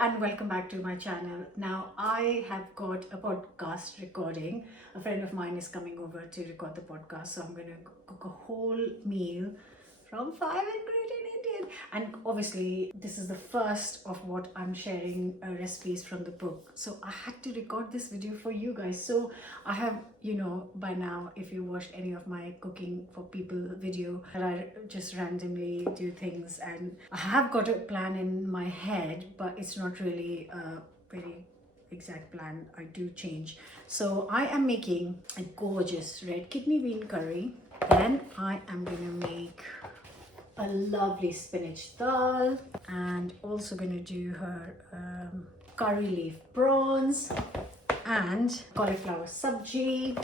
and welcome back to my channel. Now I have got a podcast recording. A friend of mine is coming over to record the podcast, so I'm going to cook a whole meal from 5 ingredient Indian. And obviously this is the first of what I'm sharing recipes from the book. So I had to record this video for you guys. So I have, by now, if you watched any of my cooking for people video, that I just randomly do things, and I have got a plan in my head, but it's not really a very exact plan. I do change. So I am making a gorgeous red kidney bean curry. Then I am gonna make a lovely spinach dal, and also gonna do her curry leaf prawns and cauliflower sabji,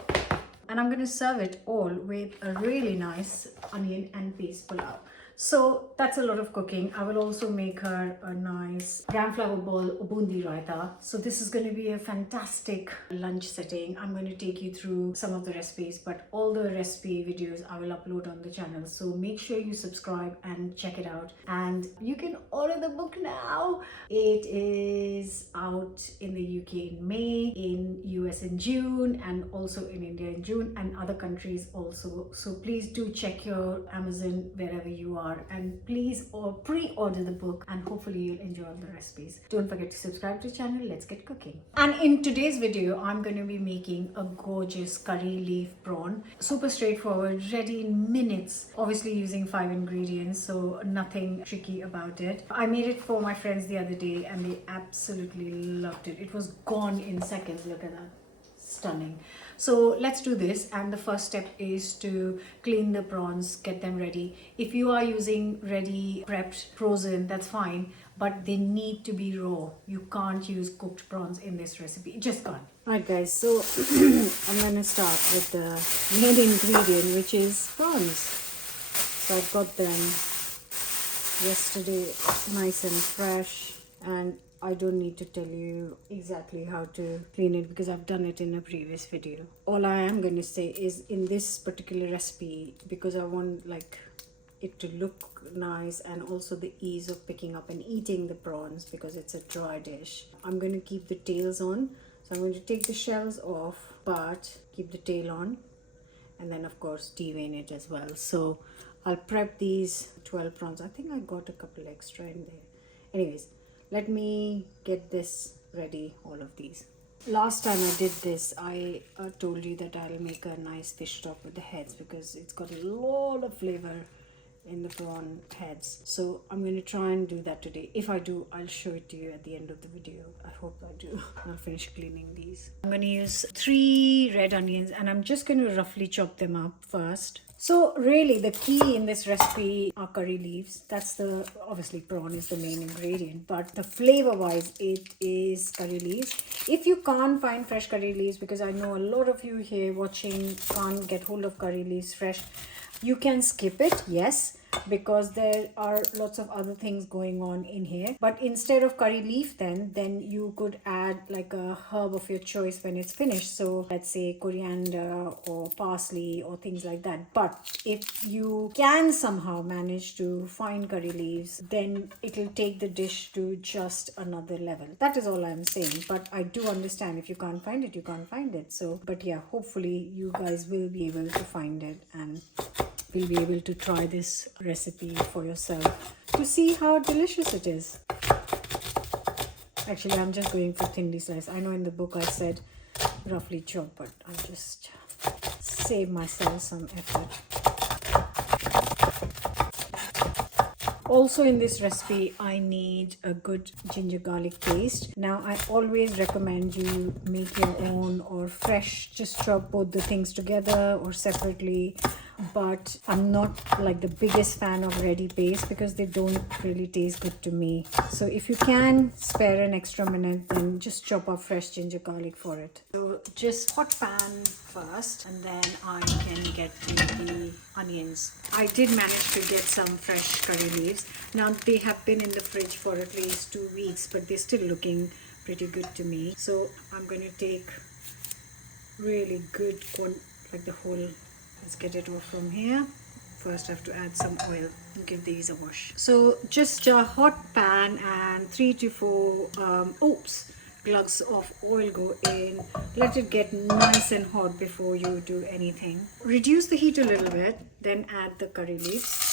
and I'm gonna serve it all with a really nice onion and peas pulao. So that's a lot of cooking. I will also make her a nice gram flour ball bundi raita. So this is going to be a fantastic lunch setting. I'm going to take you through some of the recipes, but all the recipe videos I will upload on the channel. So make sure you subscribe and check it out. And you can order the book now. It is out in the UK in May, in US in June, and also in India in June, and other countries also. So please do check your Amazon wherever you are, and please pre-order the book, and hopefully you'll enjoy all the recipes. Don't forget to subscribe to the channel. Let's get cooking. And in today's video I'm going to be making a gorgeous curry leaf prawn. Super straightforward, ready in minutes, obviously using 5 ingredients, so nothing tricky about it. I made it for my friends the other day and they absolutely loved it. It was gone in seconds. Look at that, stunning. So let's do this, and the first step is to clean the prawns, get them ready. If you are using ready prepped frozen, that's fine, but they need to be raw. You can't use cooked prawns in this recipe, you just can't. Alright guys, so I'm gonna start with the main ingredient, which is prawns. So I've got them yesterday, nice and fresh, and I don't need to tell you exactly how to clean it because I've done it in a previous video. All I am going to say is, in this particular recipe, because I want it to look nice and also the ease of picking up and eating the prawns, because it's a dry dish, I'm going to keep the tails on. So I'm going to take the shells off but keep the tail on, and then of course devein it as well. So I'll prep these 12 prawns. I think I got a couple extra in there. Anyways, let me get this ready, all of these. Last time I did this, I told you that I'll make a nice fish stock with the heads because it's got a lot of flavor in the prawn heads. So I'm going to try and do that today. If I do, I'll show it to you at the end of the video. I hope I do. I'll finish cleaning these. I'm going to use 3 red onions, and I'm just going to roughly chop them up first. So really the key in this recipe are curry leaves. That's obviously prawn is the main ingredient, but the flavor wise it is curry leaves. If you can't find fresh curry leaves, because I know a lot of you here watching can't get hold of curry leaves fresh, you can skip it, yes, because there are lots of other things going on in here. But instead of curry leaf, then you could add like a herb of your choice when it's finished. So let's say coriander or parsley or things like that. But if you can somehow manage to find curry leaves, then it'll take the dish to just another level. That is all I'm saying. But I do understand if you can't find it, you can't find it. So, but yeah, hopefully you guys will be able to find it and will be able to try this recipe for yourself to see how delicious it is. Actually, I'm just going for thinly sliced. I know in the book I said roughly chop, but I'll just save myself some effort. Also in this recipe, I need a good ginger garlic paste. Now, I always recommend you make your own or fresh, just chop both the things together or separately. But I'm not like the biggest fan of ready paste because they don't really taste good to me. So if you can spare an extra minute, then just chop up fresh ginger garlic for it. So just hot pan first, and then I can get to the onions. I did manage to get some fresh curry leaves. Now they have been in the fridge for at least 2 weeks, but they're still looking pretty good to me. So I'm going to take really good, like the whole, let's get it off from here. first I have to add some oil and give these a wash. So just a hot pan and 3 to 4 glugs of oil go in. Let it get nice and hot before you do anything. Reduce the heat a little bit, then add the curry leaves.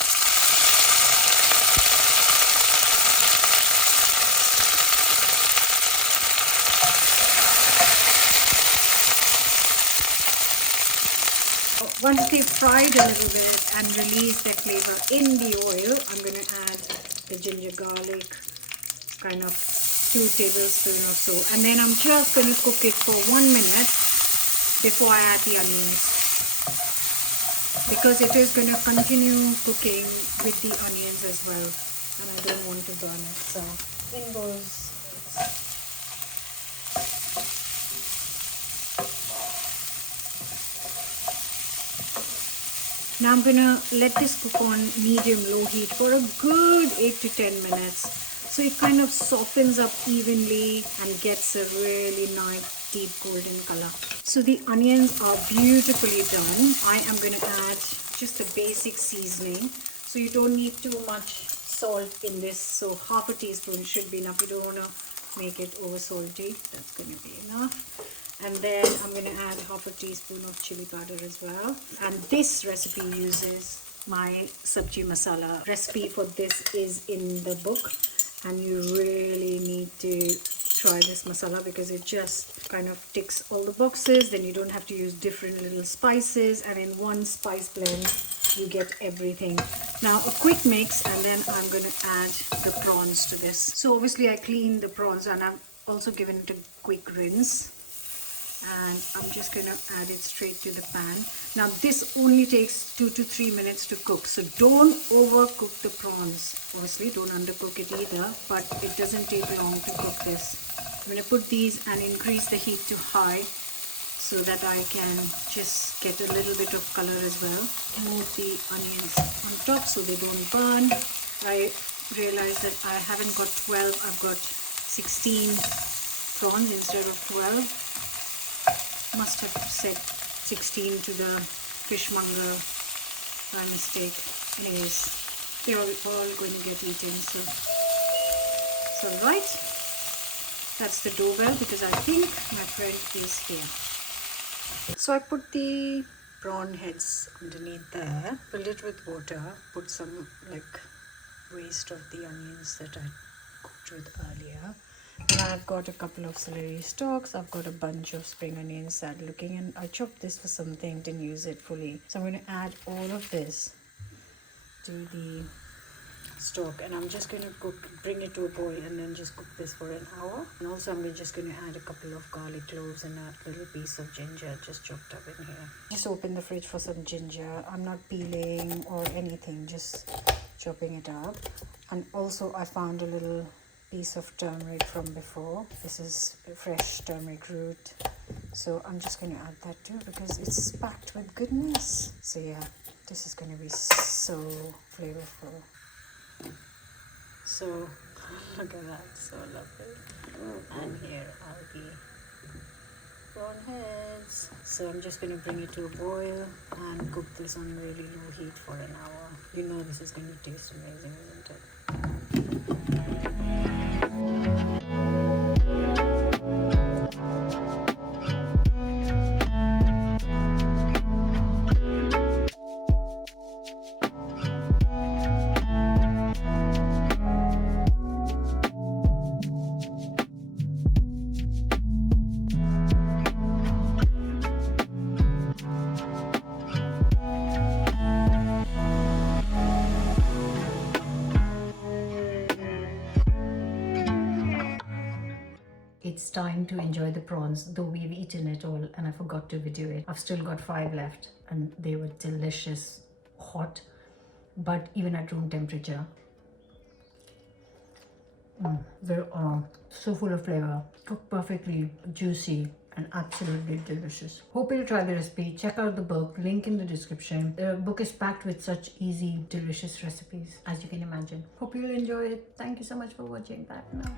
Once they've fried a little bit and released their flavor in the oil, I'm going to add the ginger garlic, kind of 2 tablespoons or so. And then I'm just going to cook it for 1 minute before I add the onions. Because it is going to continue cooking with the onions as well. And I don't want to burn it. So in goes. Now I'm gonna let this cook on medium-low heat for a good 8 to 10 minutes. So it kind of softens up evenly and gets a really nice deep golden color. So the onions are beautifully done. I am gonna add just a basic seasoning. So you don't need too much salt in this. So half a teaspoon should be enough. You don't wanna make it over salty. That's gonna be enough. And then I'm going to add half a teaspoon of chili powder as well. And this recipe uses my sabji masala. Recipe for this is in the book. And you really need to try this masala because it just kind of ticks all the boxes. Then you don't have to use different little spices. And in one spice blend, you get everything. Now a quick mix and then I'm going to add the prawns to this. So obviously I cleaned the prawns and I've also given it a quick rinse. And I'm just going to add it straight to the pan. Now this only takes 2 to 3 minutes to cook. So don't overcook the prawns. Obviously don't undercook it either, but it doesn't take long to cook this. I'm going to put these and increase the heat to high so that I can just get a little bit of color as well. Move the onions on top so they don't burn. I realized that I haven't got 12, I've got 16 prawns instead of 12. Must have said 16 to the fishmonger by mistake. Anyways, they're all going to get eaten. So it's alright. That's the doorbell because I think my friend is here. So I put the prawn heads underneath there, filled it with water, put some like waste of the onions that I cooked with earlier. And I've got a couple of celery stalks. I've got a bunch of spring onions, sad looking, and I chopped this for something, didn't use it fully. So I'm going to add all of this to the stock, and I'm just going to bring it to a boil and then just cook this for an hour. And also I'm just going to add a couple of garlic cloves and a little piece of ginger just chopped up in here. Just open the fridge for some ginger. I'm not peeling or anything, just chopping it up. And also I found a little piece of turmeric from before. This is fresh turmeric root, so I'm just going to add that too because it's packed with goodness. So yeah, this is going to be so flavorful. So look at that, so lovely. And here are the prawn heads. So I'm just going to bring it to a boil and cook this on really low heat for an hour. You know this is going to taste amazing, isn't it? It's time to enjoy the prawns, though we've eaten it all and I forgot to video it. I've still got 5 left and they were delicious, hot, but even at room temperature. They're so full of flavor, cooked perfectly, juicy and absolutely delicious. Hope you'll try the recipe. Check out the book, link in the description. The book is packed with such easy, delicious recipes, as you can imagine. Hope you'll enjoy it. Thank you so much for watching. Bye for now.